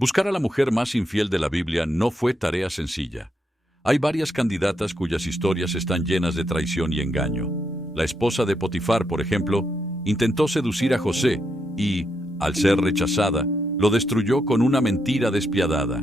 Buscar a la mujer más infiel de la Biblia no fue tarea sencilla. Hay varias candidatas cuyas historias están llenas de traición y engaño. La esposa de Potifar, por ejemplo, intentó seducir a José y, al ser rechazada, lo destruyó con una mentira despiadada.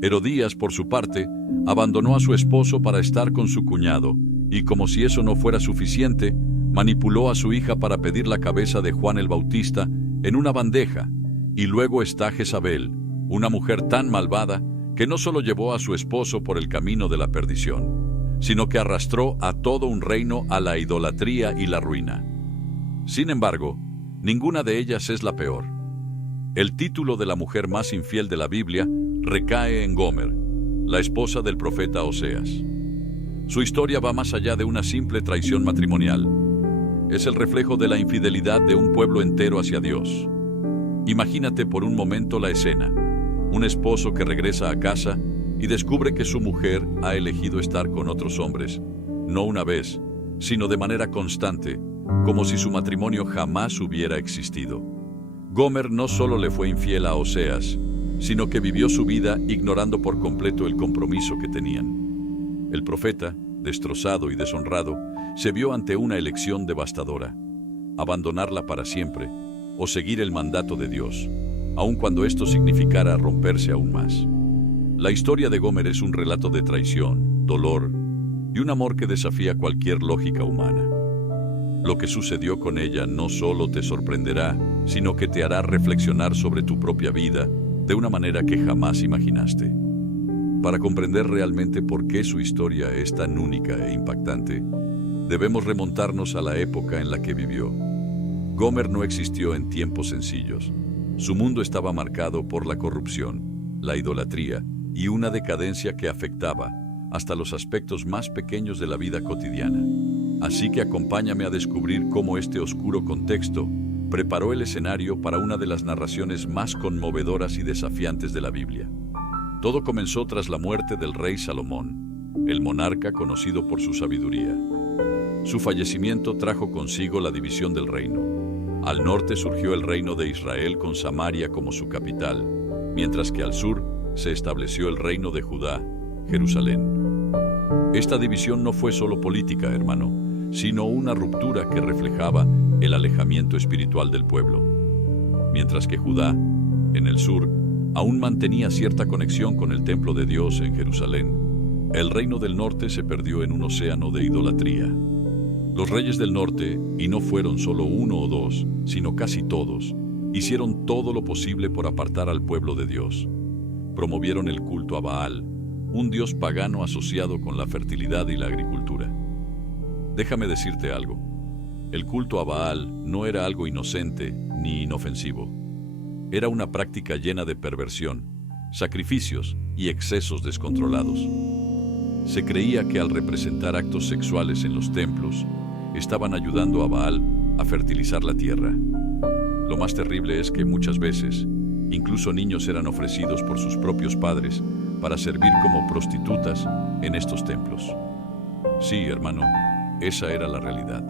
Herodías, por su parte, abandonó a su esposo para estar con su cuñado y, como si eso no fuera suficiente, manipuló a su hija para pedir la cabeza de Juan el Bautista en una bandeja. Y luego está Jezabel, una mujer tan malvada que no solo llevó a su esposo por el camino de la perdición, sino que arrastró a todo un reino a la idolatría y la ruina. Sin embargo, ninguna de ellas es la peor. El título de la mujer más infiel de la Biblia recae en Gomer, la esposa del profeta Oseas. Su historia va más allá de una simple traición matrimonial. Es el reflejo de la infidelidad de un pueblo entero hacia Dios. Imagínate por un momento la escena. Un esposo que regresa a casa y descubre que su mujer ha elegido estar con otros hombres, no una vez, sino de manera constante, como si su matrimonio jamás hubiera existido. Gomer no solo le fue infiel a Oseas, sino que vivió su vida ignorando por completo el compromiso que tenían. El profeta, destrozado y deshonrado, se vio ante una elección devastadora: abandonarla para siempre o seguir el mandato de Dios, aun cuando esto significara romperse aún más. La historia de Gomer es un relato de traición, dolor y un amor que desafía cualquier lógica humana. Lo que sucedió con ella no solo te sorprenderá, sino que te hará reflexionar sobre tu propia vida de una manera que jamás imaginaste. Para comprender realmente por qué su historia es tan única e impactante, debemos remontarnos a la época en la que vivió. Gomer no existió en tiempos sencillos. Su mundo estaba marcado por la corrupción, la idolatría y una decadencia que afectaba hasta los aspectos más pequeños de la vida cotidiana. Así que acompáñame a descubrir cómo este oscuro contexto preparó el escenario para una de las narraciones más conmovedoras y desafiantes de la Biblia. Todo comenzó tras la muerte del rey Salomón, el monarca conocido por su sabiduría. Su fallecimiento trajo consigo la división del reino. Al norte surgió el reino de Israel con Samaria como su capital, mientras que al sur se estableció el reino de Judá, Jerusalén. Esta división no fue solo política, hermano, sino una ruptura que reflejaba el alejamiento espiritual del pueblo. Mientras que Judá, en el sur, aún mantenía cierta conexión con el templo de Dios en Jerusalén, el reino del norte se perdió en un océano de idolatría. Los reyes del norte, y no fueron solo uno o dos, sino casi todos, hicieron todo lo posible por apartar al pueblo de Dios. Promovieron el culto a Baal, un dios pagano asociado con la fertilidad y la agricultura. Déjame decirte algo. El culto a Baal no era algo inocente ni inofensivo. Era una práctica llena de perversión, sacrificios y excesos descontrolados. Se creía que al representar actos sexuales en los templos, estaban ayudando a Baal a fertilizar la tierra. Lo más terrible es que muchas veces, incluso niños eran ofrecidos por sus propios padres para servir como prostitutas en estos templos. Sí, hermano, esa era la realidad.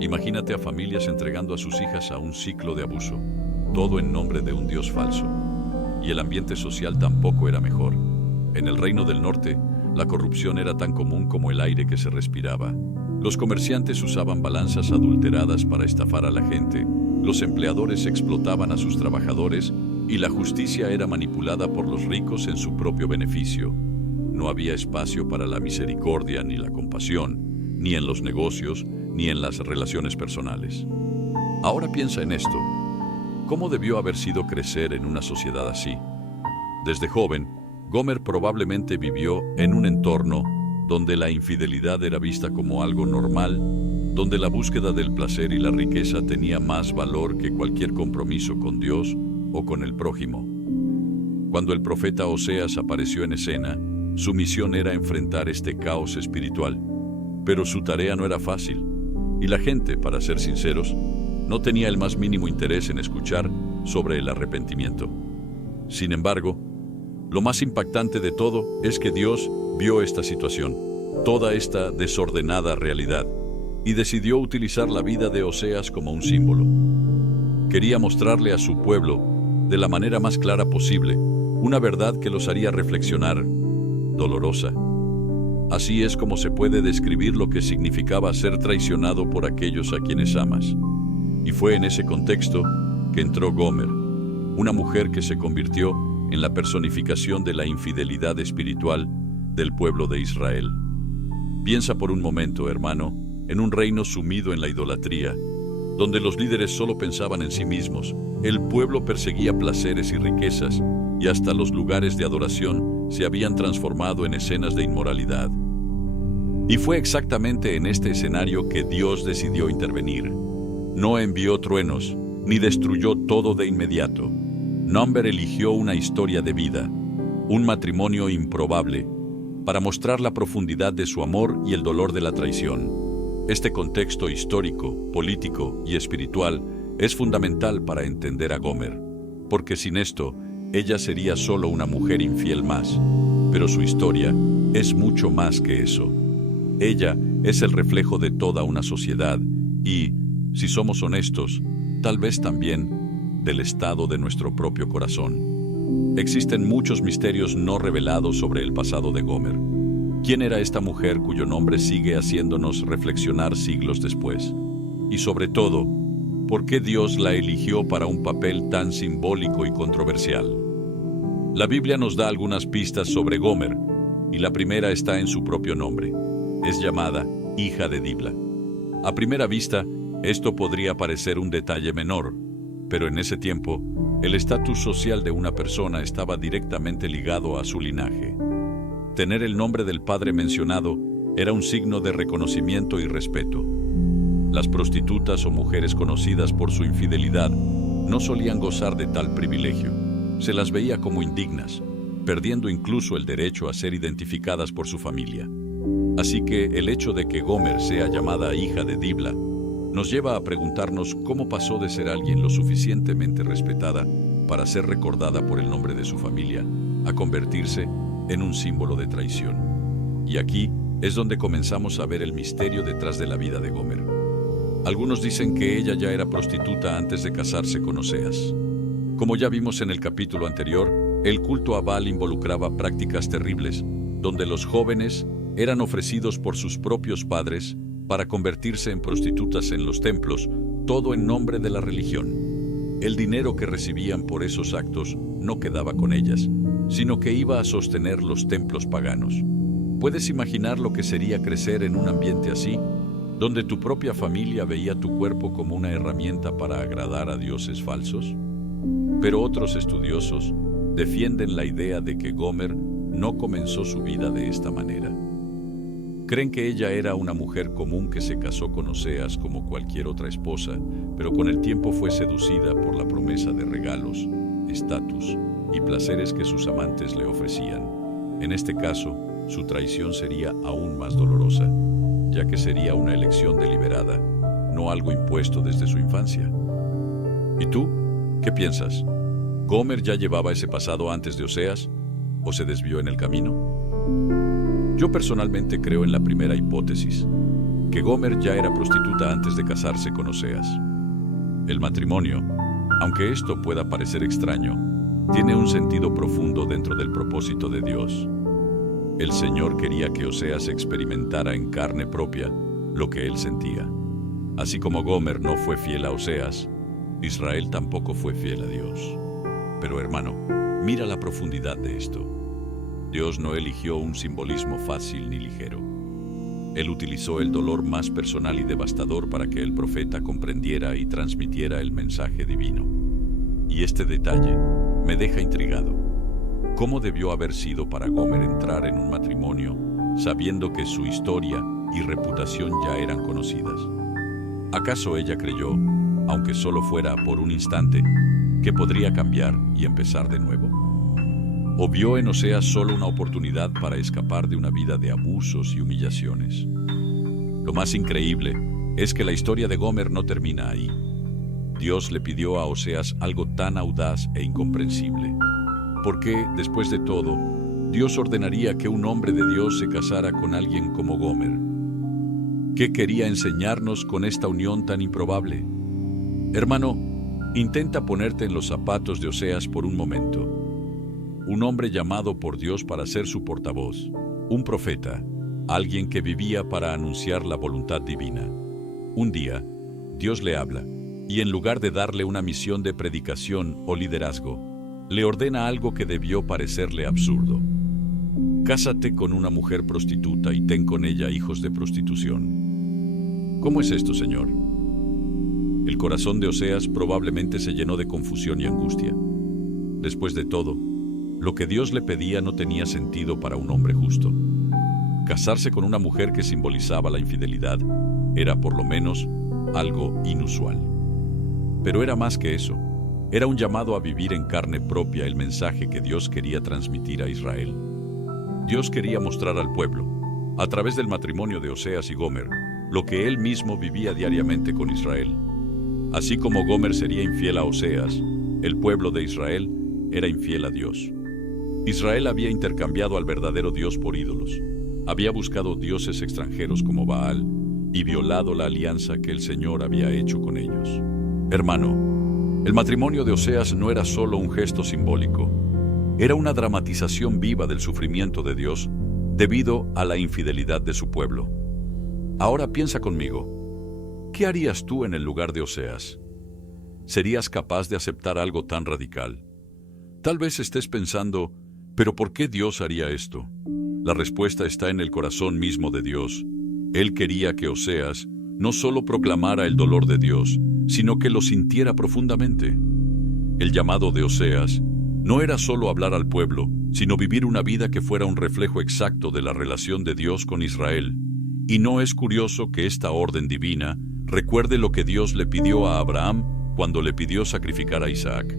Imagínate a familias entregando a sus hijas a un ciclo de abuso, todo en nombre de un dios falso. Y el ambiente social tampoco era mejor. En el reino del norte, la corrupción era tan común como el aire que se respiraba. Los comerciantes usaban balanzas adulteradas para estafar a la gente, los empleadores explotaban a sus trabajadores y la justicia era manipulada por los ricos en su propio beneficio. No había espacio para la misericordia ni la compasión, ni en los negocios, ni en las relaciones personales. Ahora piensa en esto. ¿Cómo debió haber sido crecer en una sociedad así? Desde joven, Gomer probablemente vivió en un entorno donde la infidelidad era vista como algo normal, donde la búsqueda del placer y la riqueza tenía más valor que cualquier compromiso con Dios o con el prójimo. Cuando el profeta Oseas apareció en escena, su misión era enfrentar este caos espiritual, pero su tarea no era fácil, y la gente, para ser sinceros, no tenía el más mínimo interés en escuchar sobre el arrepentimiento. Sin embargo, lo más impactante de todo es que Dios vio esta situación, toda esta desordenada realidad, y decidió utilizar la vida de Oseas como un símbolo. Quería mostrarle a su pueblo, de la manera más clara posible, una verdad que los haría reflexionar, dolorosa. Así es como se puede describir lo que significaba ser traicionado por aquellos a quienes amas. Y fue en ese contexto que entró Gomer, una mujer que se convirtió en la personificación de la infidelidad espiritual del pueblo de Israel. Piensa por un momento, hermano, en un reino sumido en la idolatría, donde los líderes solo pensaban en sí mismos, el pueblo perseguía placeres y riquezas, y hasta los lugares de adoración se habían transformado en escenas de inmoralidad. Y fue exactamente en este escenario que Dios decidió intervenir. No envió truenos, ni destruyó todo de inmediato. Number eligió una historia de vida, un matrimonio improbable, para mostrar la profundidad de su amor y el dolor de la traición. Este contexto histórico, político y espiritual es fundamental para entender a Gomer, porque sin esto, ella sería solo una mujer infiel más. Pero su historia es mucho más que eso. Ella es el reflejo de toda una sociedad y, si somos honestos, tal vez también del estado de nuestro propio corazón. Existen muchos misterios no revelados sobre el pasado de Gomer. ¿Quién era esta mujer cuyo nombre sigue haciéndonos reflexionar siglos después? Y sobre todo, ¿por qué Dios la eligió para un papel tan simbólico y controversial? La Biblia nos da algunas pistas sobre Gomer, y la primera está en su propio nombre. Es llamada hija de Dibla. A primera vista, esto podría parecer un detalle menor, pero en ese tiempo, el estatus social de una persona estaba directamente ligado a su linaje. Tener el nombre del padre mencionado era un signo de reconocimiento y respeto. Las prostitutas o mujeres conocidas por su infidelidad no solían gozar de tal privilegio. Se las veía como indignas, perdiendo incluso el derecho a ser identificadas por su familia. Así que el hecho de que Gomer sea llamada hija de Dibla nos lleva a preguntarnos cómo pasó de ser alguien lo suficientemente respetada para ser recordada por el nombre de su familia, a convertirse en un símbolo de traición. Y aquí es donde comenzamos a ver el misterio detrás de la vida de Gomer. Algunos dicen que ella ya era prostituta antes de casarse con Oseas. Como ya vimos en el capítulo anterior, el culto a Baal involucraba prácticas terribles, donde los jóvenes eran ofrecidos por sus propios padres para convertirse en prostitutas en los templos, todo en nombre de la religión. El dinero que recibían por esos actos no quedaba con ellas, sino que iba a sostener los templos paganos. ¿Puedes imaginar lo que sería crecer en un ambiente así, donde tu propia familia veía tu cuerpo como una herramienta para agradar a dioses falsos? Pero otros estudiosos defienden la idea de que Gomer no comenzó su vida de esta manera. Creen que ella era una mujer común que se casó con Oseas como cualquier otra esposa, pero con el tiempo fue seducida por la promesa de regalos, estatus y placeres que sus amantes le ofrecían. En este caso, su traición sería aún más dolorosa, ya que sería una elección deliberada, no algo impuesto desde su infancia. ¿Y tú? ¿Qué piensas? ¿Gomer ya llevaba ese pasado antes de Oseas o se desvió en el camino? Yo personalmente creo en la primera hipótesis, que Gomer ya era prostituta antes de casarse con Oseas. El matrimonio, aunque esto pueda parecer extraño, tiene un sentido profundo dentro del propósito de Dios. El Señor quería que Oseas experimentara en carne propia lo que él sentía. Así como Gomer no fue fiel a Oseas, Israel tampoco fue fiel a Dios. Pero hermano, mira la profundidad de esto. Dios no eligió un simbolismo fácil ni ligero. Él utilizó el dolor más personal y devastador para que el profeta comprendiera y transmitiera el mensaje divino. Y este detalle me deja intrigado. ¿Cómo debió haber sido para Gomer entrar en un matrimonio sabiendo que su historia y reputación ya eran conocidas? ¿Acaso ella creyó, aunque solo fuera por un instante, que podría cambiar y empezar de nuevo? ¿O vio en Oseas solo una oportunidad para escapar de una vida de abusos y humillaciones? Lo más increíble es que la historia de Gomer no termina ahí. Dios le pidió a Oseas algo tan audaz e incomprensible. ¿Por qué, después de todo, Dios ordenaría que un hombre de Dios se casara con alguien como Gomer? ¿Qué quería enseñarnos con esta unión tan improbable? Hermano, intenta ponerte en los zapatos de Oseas por un momento. un hombre llamado por Dios para ser su portavoz, un profeta, alguien que vivía para anunciar la voluntad divina. Un día, Dios le habla, y en lugar de darle una misión de predicación o liderazgo, le ordena algo que debió parecerle absurdo. Cásate con una mujer prostituta y ten con ella hijos de prostitución. ¿Cómo es esto, Señor? El corazón de Oseas probablemente se llenó de confusión y angustia. Después de todo, lo que Dios le pedía no tenía sentido para un hombre justo. Casarse con una mujer que simbolizaba la infidelidad era, por lo menos, algo inusual. Pero era más que eso. Era un llamado a vivir en carne propia el mensaje que Dios quería transmitir a Israel. Dios quería mostrar al pueblo, a través del matrimonio de Oseas y Gomer, lo que él mismo vivía diariamente con Israel. Así como Gomer sería infiel a Oseas, el pueblo de Israel era infiel a Dios. Israel había intercambiado al verdadero Dios por ídolos. Había buscado dioses extranjeros como Baal y violado la alianza que el Señor había hecho con ellos. Hermano, el matrimonio de Oseas no era solo un gesto simbólico. Era una dramatización viva del sufrimiento de Dios debido a la infidelidad de su pueblo. Ahora piensa conmigo, ¿qué harías tú en el lugar de Oseas? ¿Serías capaz de aceptar algo tan radical? Tal vez estés pensando, ¿pero por qué Dios haría esto? La respuesta está en el corazón mismo de Dios. Él quería que Oseas no solo proclamara el dolor de Dios, sino que lo sintiera profundamente. El llamado de Oseas no era solo hablar al pueblo, sino vivir una vida que fuera un reflejo exacto de la relación de Dios con Israel. Y no es curioso que esta orden divina recuerde lo que Dios le pidió a Abraham cuando le pidió sacrificar a Isaac.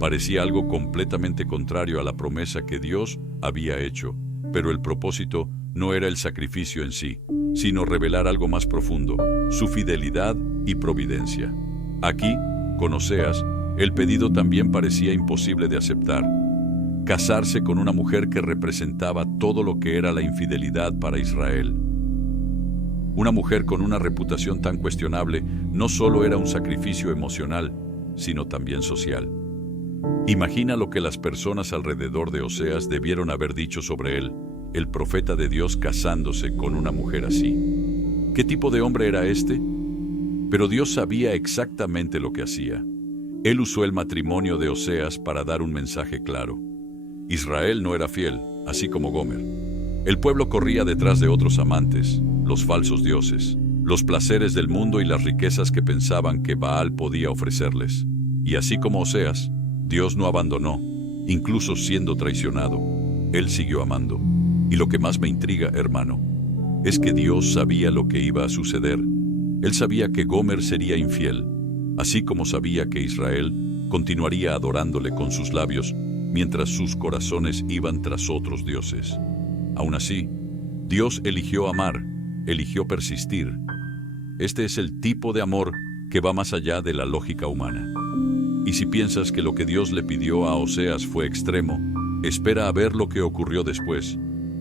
Parecía algo completamente contrario a la promesa que Dios había hecho, pero el propósito no era el sacrificio en sí, sino revelar algo más profundo, su fidelidad y providencia. Aquí, con Oseas, el pedido también parecía imposible de aceptar. Casarse con una mujer que representaba todo lo que era la infidelidad para Israel. Una mujer con una reputación tan cuestionable no solo era un sacrificio emocional, sino también social. Imagina lo que las personas alrededor de Oseas debieron haber dicho sobre él, el profeta de Dios casándose con una mujer así. ¿Qué tipo de hombre era este? Pero Dios sabía exactamente lo que hacía. Él usó el matrimonio de Oseas para dar un mensaje claro. Israel no era fiel, así como Gomer. El pueblo corría detrás de otros amantes, los falsos dioses, los placeres del mundo y las riquezas que pensaban que Baal podía ofrecerles. Y así como Oseas, Dios no abandonó, incluso siendo traicionado. Él siguió amando. Y lo que más me intriga, hermano, es que Dios sabía lo que iba a suceder. Él sabía que Gomer sería infiel, así como sabía que Israel continuaría adorándole con sus labios mientras sus corazones iban tras otros dioses. Aún así, Dios eligió amar, eligió persistir. Este es el tipo de amor que va más allá de la lógica humana. Y si piensas que lo que Dios le pidió a Oseas fue extremo, espera a ver lo que ocurrió después,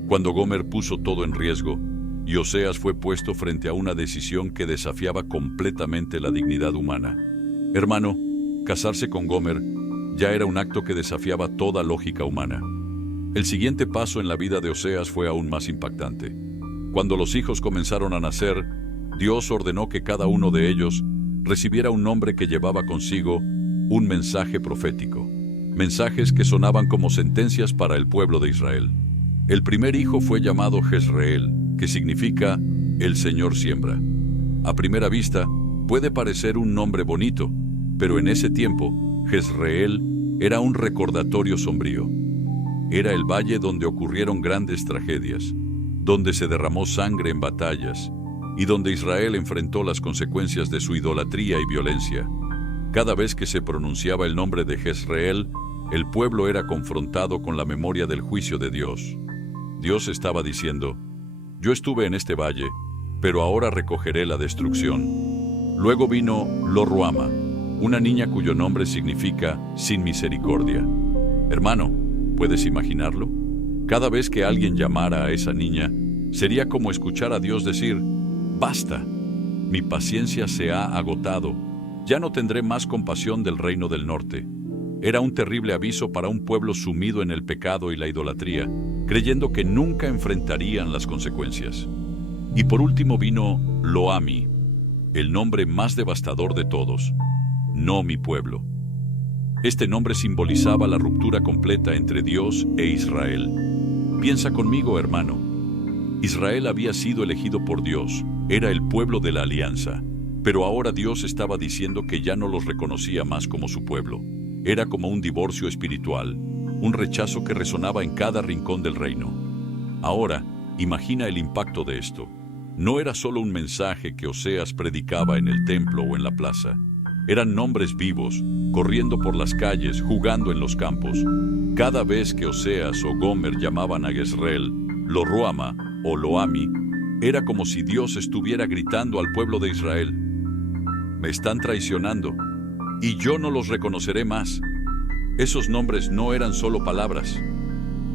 cuando Gomer puso todo en riesgo y Oseas fue puesto frente a una decisión que desafiaba completamente la dignidad humana. Hermano, casarse con Gomer ya era un acto que desafiaba toda lógica humana. El siguiente paso en la vida de Oseas fue aún más impactante. Cuando los hijos comenzaron a nacer, Dios ordenó que cada uno de ellos recibiera un nombre que llevaba consigo un mensaje profético, mensajes que sonaban como sentencias para el pueblo de Israel. El primer hijo fue llamado Jezreel, que significa el Señor siembra. A primera vista, puede parecer un nombre bonito, pero en ese tiempo, Jezreel era un recordatorio sombrío. Era el valle donde ocurrieron grandes tragedias, donde se derramó sangre en batallas y donde Israel enfrentó las consecuencias de su idolatría y violencia. Cada vez que se pronunciaba el nombre de Jezreel, el pueblo era confrontado con la memoria del juicio de Dios. Dios estaba diciendo: yo estuve en este valle, pero ahora recogeré la destrucción. Luego vino Lo-Ruama, una niña cuyo nombre significa sin misericordia. Hermano, ¿puedes imaginarlo? Cada vez que alguien llamara a esa niña, sería como escuchar a Dios decir: basta, mi paciencia se ha agotado, ya no tendré más compasión del reino del norte. Era un terrible aviso para un pueblo sumido en el pecado y la idolatría, creyendo que nunca enfrentarían las consecuencias. Y por último vino Lo-Ammi, el nombre más devastador de todos: no mi pueblo. Este nombre simbolizaba la ruptura completa entre Dios e Israel. Piensa conmigo, hermano. Israel había sido elegido por Dios, era el pueblo de la alianza, pero ahora Dios estaba diciendo que ya no los reconocía más como su pueblo. Era como un divorcio espiritual, un rechazo que resonaba en cada rincón del reino. Ahora, imagina el impacto de esto. No era solo un mensaje que Oseas predicaba en el templo o en la plaza. Eran nombres vivos, corriendo por las calles, jugando en los campos. Cada vez que Oseas o Gomer llamaban a Jezreel, Lo-Ruama o Lo-Ammi, era como si Dios estuviera gritando al pueblo de Israel: me están traicionando, y yo no los reconoceré más. Esos nombres no eran solo palabras,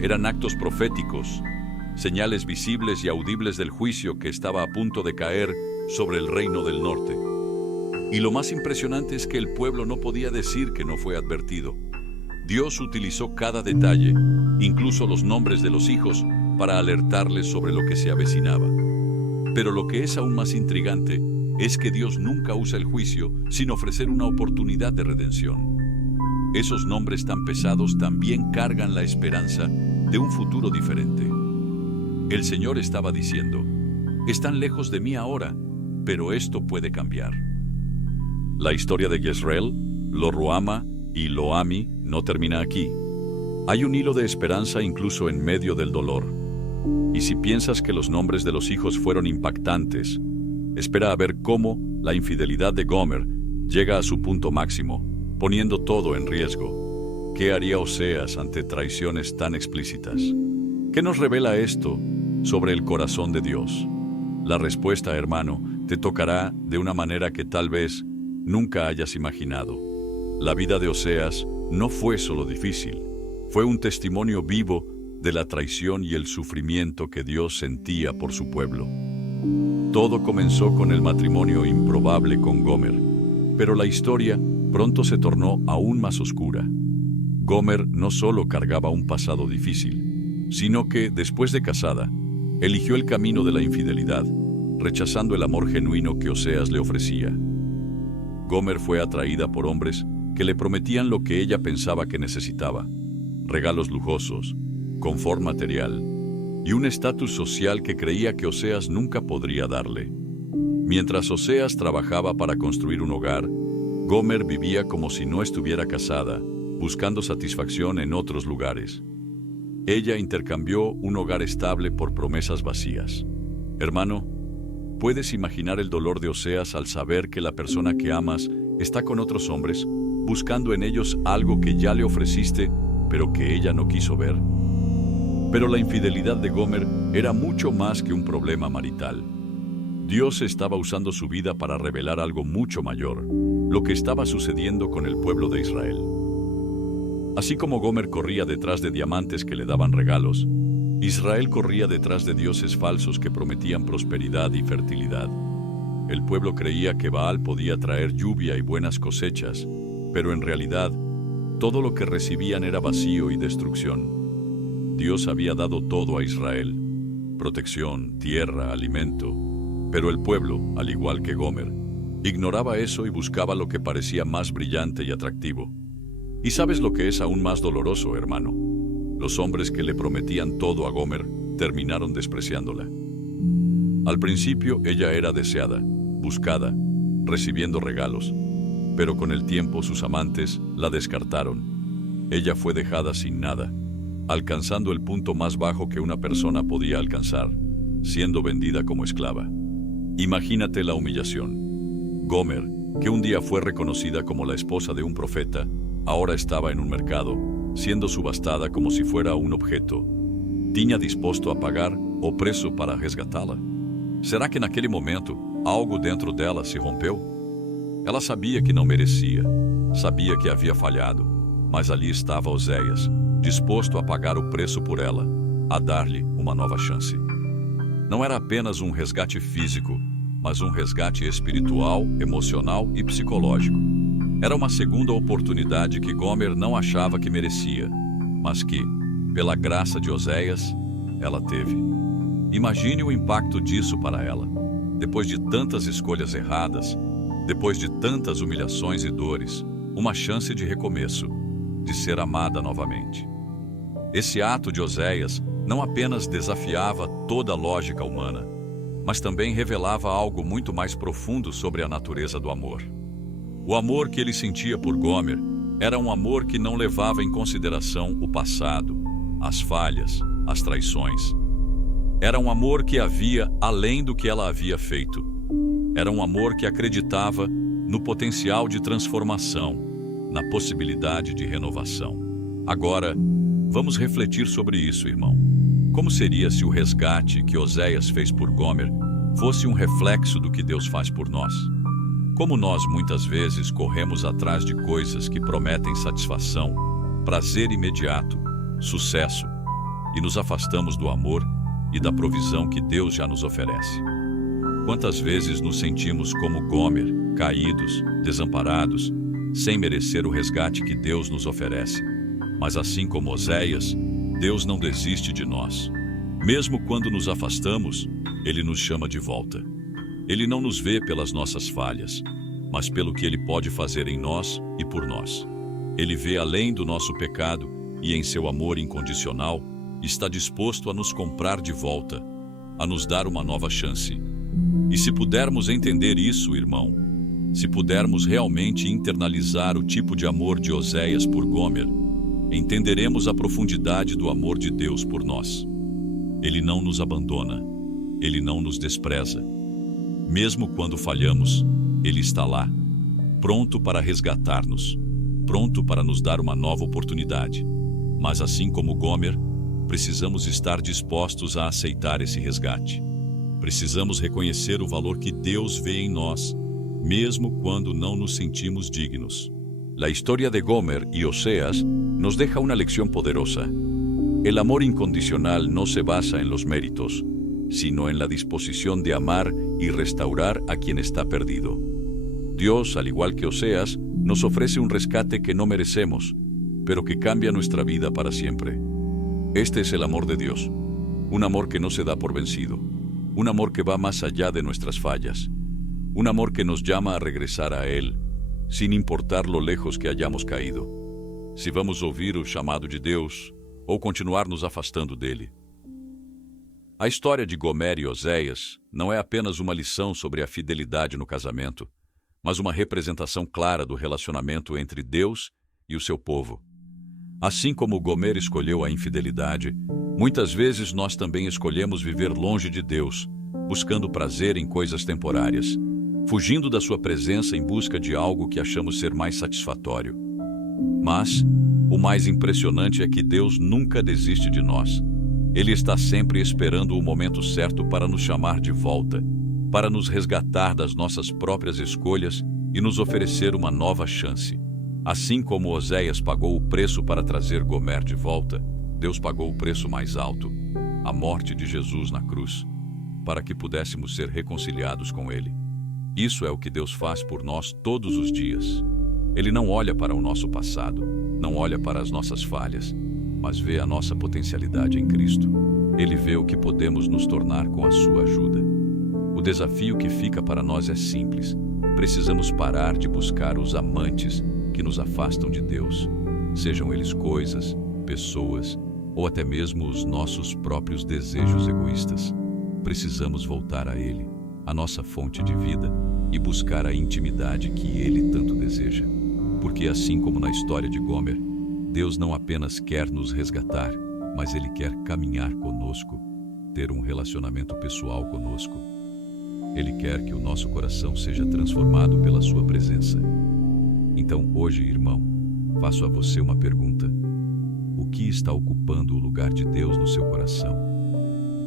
eran actos proféticos, señales visibles y audibles del juicio que estaba a punto de caer sobre el reino del norte. Y lo más impresionante es que el pueblo no podía decir que no fue advertido. Dios utilizó cada detalle, incluso los nombres de los hijos, para alertarles sobre lo que se avecinaba. Pero lo que es aún más intrigante es que Dios nunca usa el juicio sin ofrecer una oportunidad de redención. Esos nombres tan pesados también cargan la esperanza de un futuro diferente. El Señor estaba diciendo: están lejos de mí ahora, pero esto puede cambiar. La historia de Jezreel, Lo-Ruama y Lo-Ammi no termina aquí. Hay un hilo de esperanza incluso en medio del dolor. Y si piensas que los nombres de los hijos fueron impactantes, espera a ver cómo la infidelidad de Gomer llega a su punto máximo, poniendo todo en riesgo. ¿Qué haría Oseas ante traiciones tan explícitas? ¿Qué nos revela esto sobre el corazón de Dios? La respuesta, hermano, te tocará de una manera que tal vez nunca hayas imaginado. La vida de Oseas no fue solo difícil, fue un testimonio vivo de la traición y el sufrimiento que Dios sentía por su pueblo. Todo comenzó con el matrimonio improbable con Gomer, pero la historia pronto se tornó aún más oscura. Gomer no solo cargaba un pasado difícil, sino que, después de casada, eligió el camino de la infidelidad, rechazando el amor genuino que Oseas le ofrecía. Gomer fue atraída por hombres que le prometían lo que ella pensaba que necesitaba: regalos lujosos, confort material y un estatus social que creía que Oseas nunca podría darle. Mientras Oseas trabajaba para construir un hogar, Gomer vivía como si no estuviera casada, buscando satisfacción en otros lugares. Ella intercambió un hogar estable por promesas vacías. Hermano, ¿puedes imaginar el dolor de Oseas al saber que la persona que amas está con otros hombres, buscando en ellos algo que ya le ofreciste, pero que ella no quiso ver? Pero la infidelidad de Gomer era mucho más que un problema marital. Dios estaba usando su vida para revelar algo mucho mayor: lo que estaba sucediendo con el pueblo de Israel. Así como Gomer corría detrás de diamantes que le daban regalos, Israel corría detrás de dioses falsos que prometían prosperidad y fertilidad. El pueblo creía que Baal podía traer lluvia y buenas cosechas, pero en realidad, todo lo que recibían era vacío y destrucción. Dios había dado todo a Israel: protección, tierra, alimento. Pero el pueblo, al igual que Gomer, ignoraba eso y buscaba lo que parecía más brillante y atractivo. ¿Y sabes lo que es aún más doloroso, hermano? Los hombres que le prometían todo a Gomer terminaron despreciándola. Al principio ella era deseada, buscada, recibiendo regalos, pero con el tiempo sus amantes la descartaron. Ella fue dejada sin nada, alcanzando el punto más bajo que una persona podía alcanzar, siendo vendida como esclava. Imagínate la humillación. Gomer, que un día fue reconocida como la esposa de un profeta, ahora estaba en un mercado, siendo subastada como si fuera un objeto. Tinha disposto a pagar o preço para resgatá-la? Será que naquele momento algo dentro dela se rompeu? Ela sabia que não merecia, sabia que havia falhado, mas ali estava Oséias, disposto a pagar o preço por ela, a dar-lhe uma nova chance. Não era apenas um resgate físico, mas um resgate espiritual, emocional e psicológico. Era uma segunda oportunidade que Gomer não achava que merecia, mas que, pela graça de Oséias, ela teve. Imagine o impacto disso para ela. Depois de tantas escolhas erradas, depois de tantas humilhações e dores, uma chance de recomeço, de ser amada novamente. Esse ato de Oséias não apenas desafiava toda a lógica humana, mas também revelava algo muito mais profundo sobre a natureza do amor. O amor que ele sentia por Gomer era um amor que não levava em consideração o passado, as falhas, as traições. Era um amor que havia além do que ela havia feito. Era um amor que acreditava no potencial de transformação, na possibilidade de renovação. Agora, vamos refletir sobre isso, irmão. Como seria se o resgate que Oséias fez por Gomer fosse um reflexo do que Deus faz por nós? Como nós muitas vezes corremos atrás de coisas que prometem satisfação, prazer imediato, sucesso, e nos afastamos do amor e da provisão que Deus já nos oferece. Quantas vezes nos sentimos como Gomer, caídos, desamparados, sem merecer o resgate que Deus nos oferece. Mas assim como Oséias, Deus não desiste de nós. Mesmo quando nos afastamos, Ele nos chama de volta. Ele não nos vê pelas nossas falhas, mas pelo que Ele pode fazer em nós e por nós. Ele vê além do nosso pecado e, em seu amor incondicional, está disposto a nos comprar de volta, a nos dar uma nova chance. E se pudermos entender isso, irmão, se pudermos realmente internalizar o tipo de amor de Oséias por Gomer, entenderemos a profundidade do amor de Deus por nós. Ele não nos abandona, Ele não nos despreza. Mesmo quando falhamos, Ele está lá, pronto para resgatar-nos, pronto para nos dar uma nova oportunidade. Mas assim como Gomer, precisamos estar dispostos a aceitar esse resgate. Precisamos reconhecer o valor que Deus vê em nós, mesmo quando não nos sentimos dignos. La historia de Gomer y Oseas nos deja una lección poderosa. El amor incondicional no se basa en los méritos, sino en la disposición de amar y restaurar a quien está perdido. Dios, al igual que Oseas, nos ofrece un rescate que no merecemos, pero que cambia nuestra vida para siempre. Este es el amor de Dios, un amor que no se da por vencido, un amor que va más allá de nuestras fallas, un amor que nos llama a regresar a Él, sin importar lo lejos que hayamos caído. Se vamos ouvir o chamado de Deus ou continuar nos afastando dele. A história de Gomer e Oséias não é apenas uma lição sobre a fidelidade no casamento, mas uma representação clara do relacionamento entre Deus e o seu povo. Assim como Gomer escolheu a infidelidade, muitas vezes nós também escolhemos viver longe de Deus, buscando prazer em coisas temporárias, fugindo da sua presença em busca de algo que achamos ser mais satisfatório. Mas o mais impressionante é que Deus nunca desiste de nós. Ele está sempre esperando o momento certo para nos chamar de volta, para nos resgatar das nossas próprias escolhas e nos oferecer uma nova chance. Assim como Oséias pagou o preço para trazer Gomer de volta, Deus pagou o preço mais alto, a morte de Jesus na cruz, para que pudéssemos ser reconciliados com Ele. Isso é o que Deus faz por nós todos os dias. Ele não olha para o nosso passado, não olha para as nossas falhas, mas vê a nossa potencialidade em Cristo. Ele vê o que podemos nos tornar com a sua ajuda. O desafio que fica para nós é simples. Precisamos parar de buscar os amantes que nos afastam de Deus, sejam eles coisas, pessoas ou até mesmo os nossos próprios desejos egoístas. Precisamos voltar a Ele, a nossa fonte de vida, e buscar a intimidade que Ele tanto deseja. Porque assim como na história de Gomer, Deus não apenas quer nos resgatar, mas Ele quer caminhar conosco, ter um relacionamento pessoal conosco. Ele quer que o nosso coração seja transformado pela sua presença. Então hoje, irmão, faço a você uma pergunta. O que está ocupando o lugar de Deus no seu coração?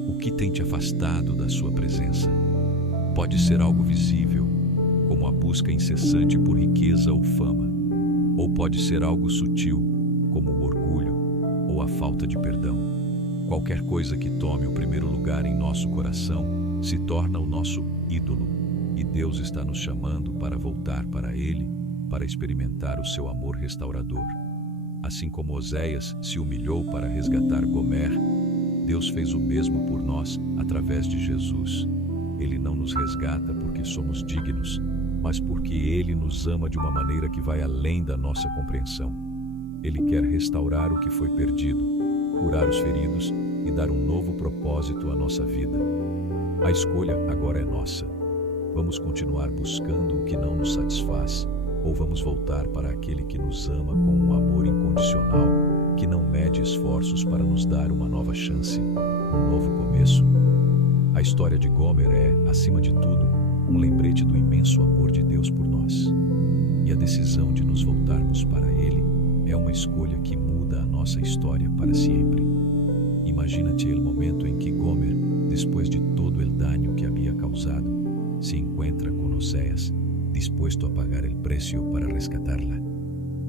O que tem te afastado da sua presença? Pode ser algo visível, como a busca incessante por riqueza ou fama, ou pode ser algo sutil, como o orgulho ou a falta de perdão. Qualquer coisa que tome o primeiro lugar em nosso coração se torna o nosso ídolo, e Deus está nos chamando para voltar para Ele para experimentar o seu amor restaurador. Assim como Oséias se humilhou para resgatar Gomer, Deus fez o mesmo por nós através de Jesus. Ele não nos resgata porque somos dignos, mas porque Ele nos ama de uma maneira que vai além da nossa compreensão. Ele quer restaurar o que foi perdido, curar os feridos e dar um novo propósito à nossa vida. A escolha agora é nossa. Vamos continuar buscando o que não nos satisfaz, ou vamos voltar para aquele que nos ama com um amor incondicional, que não mede esforços para nos dar uma nova chance, um novo começo. A história de Gomer é, acima de tudo, um lembrete do imenso amor de Deus por nós. E a decisão de nos voltarmos para Ele é uma escolha que muda a nossa história para sempre. Imagina-te o momento em que Gomer, depois de todo o dano que havia causado, se encuentra com Oséias, dispuesto a pagar el precio para rescatarla.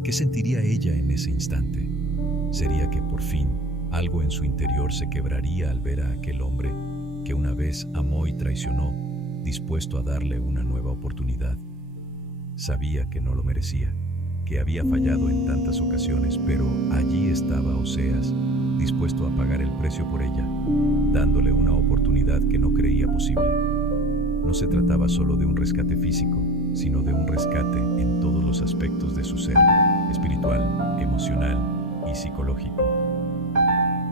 ¿Qué sentiría ella en ese instante? ¿Sería que por fin algo en su interior se quebraría al ver a aquel hombre que una vez amó y traicionó, dispuesto a darle una nueva oportunidad? Sabía que no lo merecía, que había fallado en tantas ocasiones, pero allí estaba Oséias, dispuesto a pagar el precio por ella, dándole una oportunidad que no creía posible. No se trataba solo de un rescate físico, sino de un rescate en todos los aspectos de su ser, espiritual, emocional y psicológico.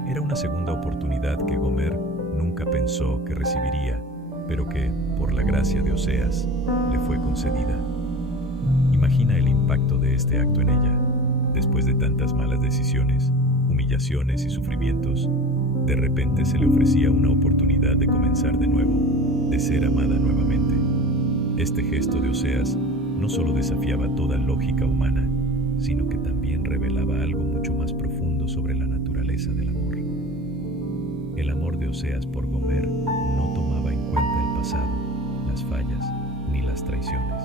Era una segunda oportunidad que Gomer nunca pensó que recibiría, pero que, por la gracia de Oséias, le fue concedida. Imagina el impacto de este acto en ella. Después de tantas malas decisiones, humillaciones y sufrimientos, de repente se le ofrecía una oportunidad de comenzar de nuevo, de ser amada nuevamente. Este gesto de Oséias no solo desafiaba toda lógica humana, sino que también revelaba algo mucho más profundo sobre la naturaleza del amor. El amor de Oséias por Gomer no tomaba en cuenta el pasado, las fallas ni las traiciones.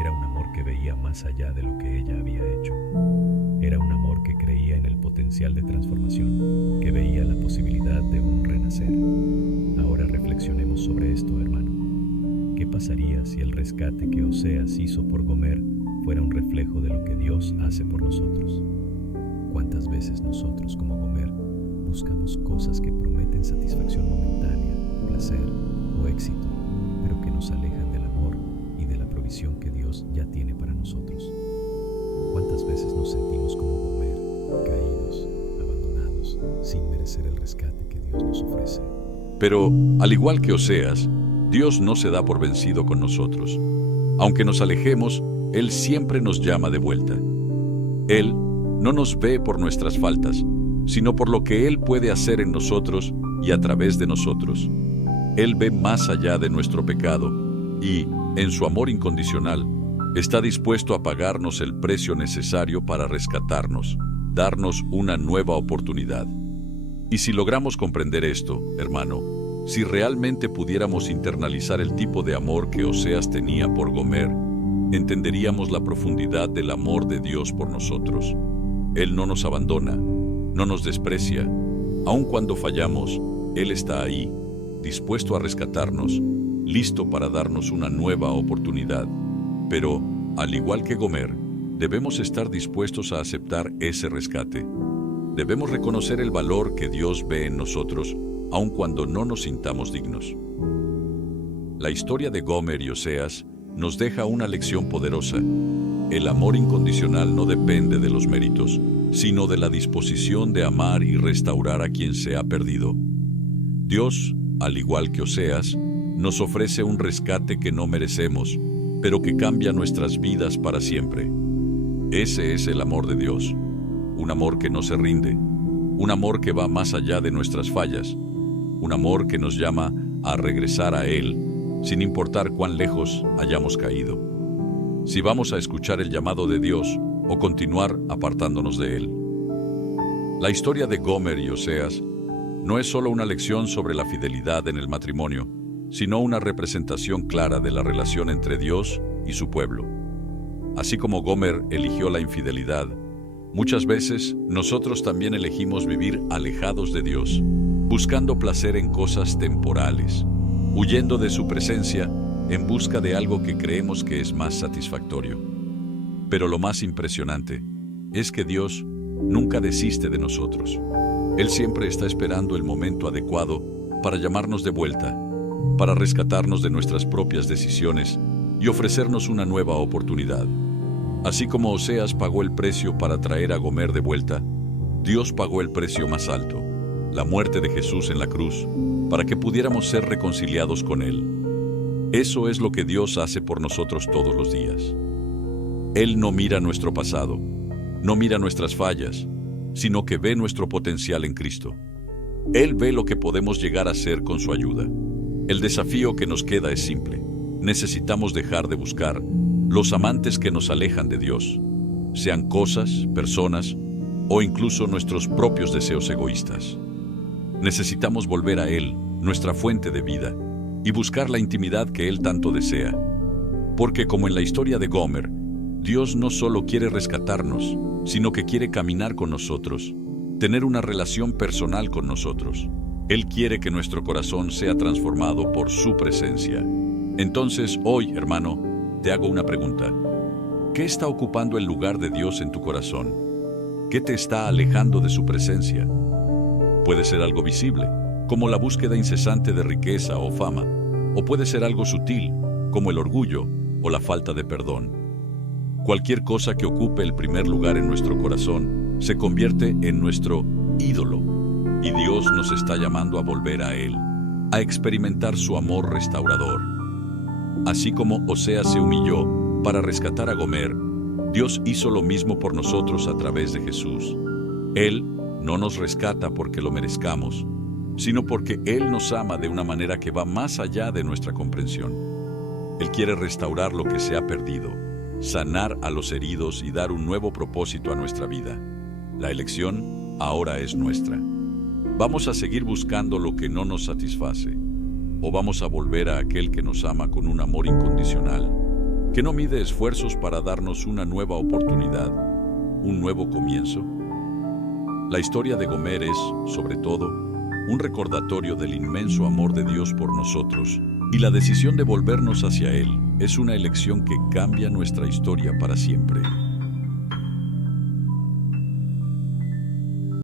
Era un amor que veía más allá de lo que ella había hecho. Era un amor que creía en el potencial de transformación, que veía la posibilidad de un renacer. Ahora reflexionemos sobre esto, hermano. ¿Qué pasaría si el rescate que Oséias hizo por Gomer fuera un reflejo de lo que Dios hace por nosotros? ¿Cuántas veces nosotros, como Gomer, buscamos cosas que prometen satisfacción momentánea, placer o éxito, pero que nos alejan del amor y de la provisión que Dios ya tiene para nosotros? ¿Cuántas veces nos sentimos como Gomer, caídos, abandonados, sin merecer el rescate que Dios nos ofrece? Pero, al igual que Oséias, Dios no se da por vencido con nosotros. Aunque nos alejemos, Él siempre nos llama de vuelta. Él no nos ve por nuestras faltas, sino por lo que Él puede hacer en nosotros y a través de nosotros. Él ve más allá de nuestro pecado y, en su amor incondicional, está dispuesto a pagarnos el precio necesario para rescatarnos, darnos una nueva oportunidad. Y si logramos comprender esto, hermano, si realmente pudiéramos internalizar el tipo de amor que Oséias tenía por Gomer, entenderíamos la profundidad del amor de Dios por nosotros. Él no nos abandona, no nos desprecia. Aun cuando fallamos, Él está ahí, dispuesto a rescatarnos, listo para darnos una nueva oportunidad. Pero, al igual que Gomer, debemos estar dispuestos a aceptar ese rescate. Debemos reconocer el valor que Dios ve en nosotros, aun cuando no nos sintamos dignos. La historia de Gomer y Oséias nos deja una lección poderosa. El amor incondicional no depende de los méritos, sino de la disposición de amar y restaurar a quien se ha perdido. Dios, al igual que Oséias, nos ofrece un rescate que no merecemos, pero que cambia nuestras vidas para siempre. Ese es el amor de Dios, un amor que no se rinde, un amor que va más allá de nuestras fallas, un amor que nos llama a regresar a Él, sin importar cuán lejos hayamos caído. Si vamos a escuchar el llamado de Dios o continuar apartándonos de Él. La historia de Gomer y Oséias no es solo una lección sobre la fidelidad en el matrimonio, sino una representación clara de la relación entre Dios y su pueblo. Así como Gomer eligió la infidelidad, muchas veces nosotros también elegimos vivir alejados de Dios, buscando placer en cosas temporales, huyendo de su presencia en busca de algo que creemos que es más satisfactorio. Pero lo más impresionante es que Dios nunca desiste de nosotros. Él siempre está esperando el momento adecuado para llamarnos de vuelta, para rescatarnos de nuestras propias decisiones y ofrecernos una nueva oportunidad. Así como Oseas pagó el precio para traer a Gomer de vuelta, Dios pagó el precio más alto, la muerte de Jesús en la cruz, para que pudiéramos ser reconciliados con Él. Eso es lo que Dios hace por nosotros todos los días. Él no mira nuestro pasado, no mira nuestras fallas, sino que ve nuestro potencial en Cristo. Él ve lo que podemos llegar a ser con su ayuda. El desafío que nos queda es simple. Necesitamos dejar de buscar los amantes que nos alejan de Dios, sean cosas, personas o incluso nuestros propios deseos egoístas. Necesitamos volver a Él, nuestra fuente de vida, y buscar la intimidad que Él tanto desea. Porque como en la historia de Gomer, Dios no solo quiere rescatarnos, sino que quiere caminar con nosotros, tener una relación personal con nosotros. Él quiere que nuestro corazón sea transformado por su presencia. Entonces, hoy, hermano, te hago una pregunta. ¿Qué está ocupando el lugar de Dios en tu corazón? ¿Qué te está alejando de su presencia? Puede ser algo visible, como la búsqueda incesante de riqueza o fama, o puede ser algo sutil, como el orgullo o la falta de perdón. Cualquier cosa que ocupe el primer lugar en nuestro corazón se convierte en nuestro ídolo, y Dios nos está llamando a volver a Él, a experimentar su amor restaurador. Así como Oseas se humilló para rescatar a Gomer, Dios hizo lo mismo por nosotros a través de Jesús. Él no nos rescata porque lo merezcamos, sino porque Él nos ama de una manera que va más allá de nuestra comprensión. Él quiere restaurar lo que se ha perdido, sanar a los heridos y dar un nuevo propósito a nuestra vida. La elección ahora es nuestra. ¿Vamos a seguir buscando lo que no nos satisface? ¿O vamos a volver a aquel que nos ama con un amor incondicional, que no mide esfuerzos para darnos una nueva oportunidad, un nuevo comienzo? La historia de Gomer es, sobre todo, un recordatorio del inmenso amor de Dios por nosotros, y la decisión de volvernos hacia Él es una elección que cambia nuestra historia para siempre.